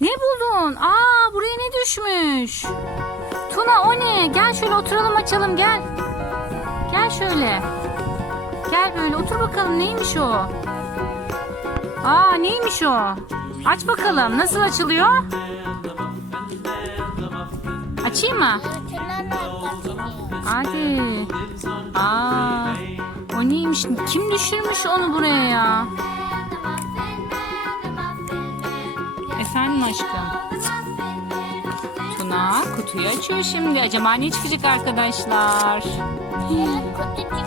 buldun? Aa buraya ne düşmüş? Tuna o ne? Gel şöyle oturalım açalım gel. Gel şöyle. Gel böyle otur bakalım neymiş o? Aa neymiş o? Aç bakalım nasıl açılıyor? Açayım mı? Hadi. Aa, o neymiş? Kim düşürmüş onu buraya ya? Efendim aşkım. Tuna kutuyu açıyor şimdi. Acaba ne çıkacak arkadaşlar?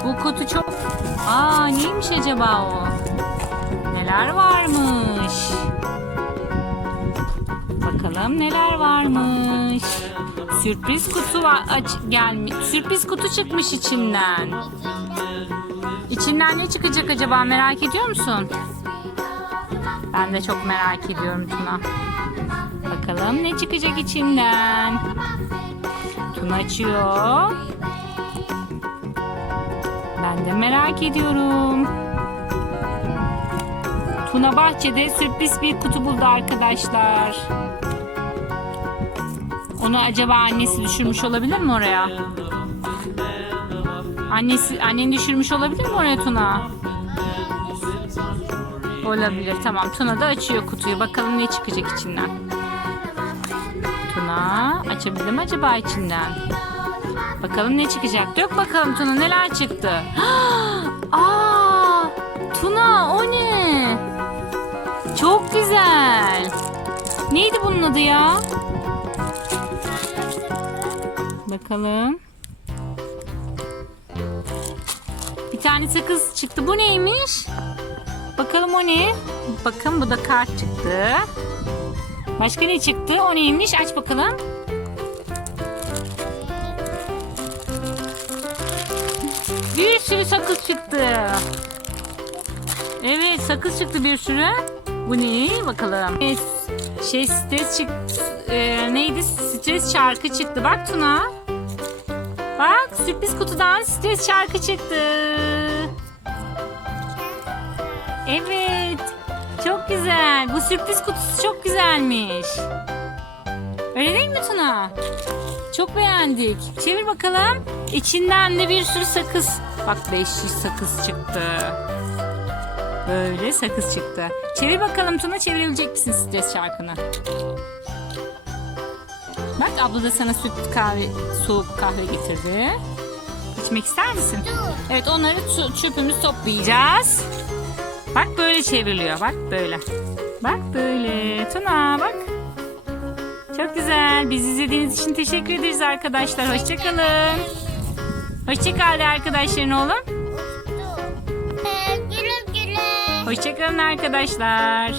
Bu kutu çok... Aa neymiş acaba o? Neler varmış? Bakalım neler varmış. Sürpriz kutu var, aç gelmiş. Sürpriz kutu çıkmış içinden. İçinden ne çıkacak acaba merak ediyor musun? Ben de çok merak ediyorum Tuna. Bakalım ne çıkacak içinden. Tuna açıyor. Ben de merak ediyorum. Tuna bahçede sürpriz bir kutu buldu arkadaşlar. Onu acaba annesi düşürmüş olabilir mi oraya? Annesi annen düşürmüş olabilir mi oraya Tuna? Olabilir tamam. Tuna da açıyor kutuyu. Bakalım ne çıkacak içinden. Tuna açabildi mi acaba içinden? Bakalım ne çıkacak. Dök bakalım Tuna neler çıktı. Aa! Tuna o ne? Çok güzel. Neydi bunun adı ya? Bakalım. Bir tane sakız çıktı. Bu neymiş? Bakalım o ne? Bakın bu da kart çıktı. Başka ne çıktı? O neymiş? Aç bakalım. Bir sürü sakız çıktı. Evet sakız çıktı bir sürü. Bu ne? Bakalım. Şey stres çıktı. e, neydi? Stres şarkı çıktı. Bak Tuna. Bak sürpriz kutudan stres şarkı çıktı. Evet. Çok güzel. Bu sürpriz kutusu çok güzelmiş. Öyle değil mi Tuna? Çok beğendik. Çevir bakalım. İçinden de bir sürü sakız. Bak 500 sakız çıktı. Böyle sakız çıktı. Çevir bakalım Tuna çevirebilecek misin stres şarkını? Bak abla da sana süt kahve, soğuk kahve getirdi. İçmek ister misin? Evet onları çö- çöpümüz toplayacağız. Bak böyle çevriliyor. Bak böyle. Bak böyle. Tuna bak. Çok güzel. Bizi izlediğiniz için teşekkür ederiz arkadaşlar. Hoşçakalın. Hoşçakal de arkadaşların oğlum. Güle. Hoşçakalın arkadaşlar.